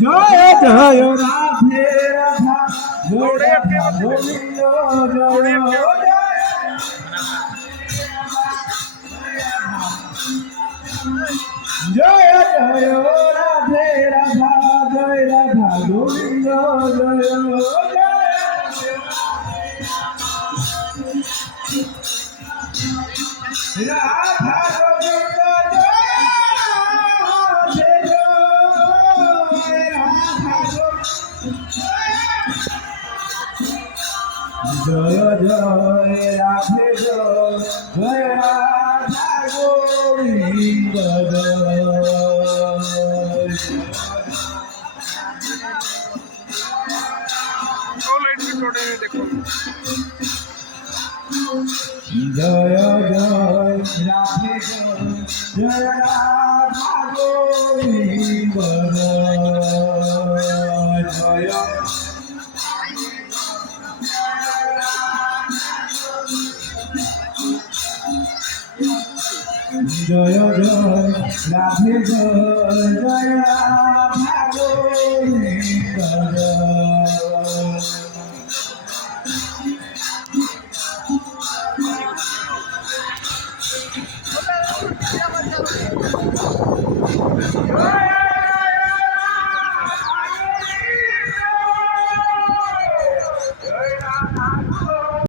জয় জয় রাধে রাধা জয় রাধা গোবিন্দ জয় জয় জয় রাধে রাধা জয় রাধা গোবিন্দ জয় রাধা গোবিন্দ জয় জয় রাধে জয় রাধা গোবিন্দ জয় জয় রাধে জয় রাধা গোবিন্দ জয় জয় জয় রাধে জয় রাধা গোবিন্দ জয়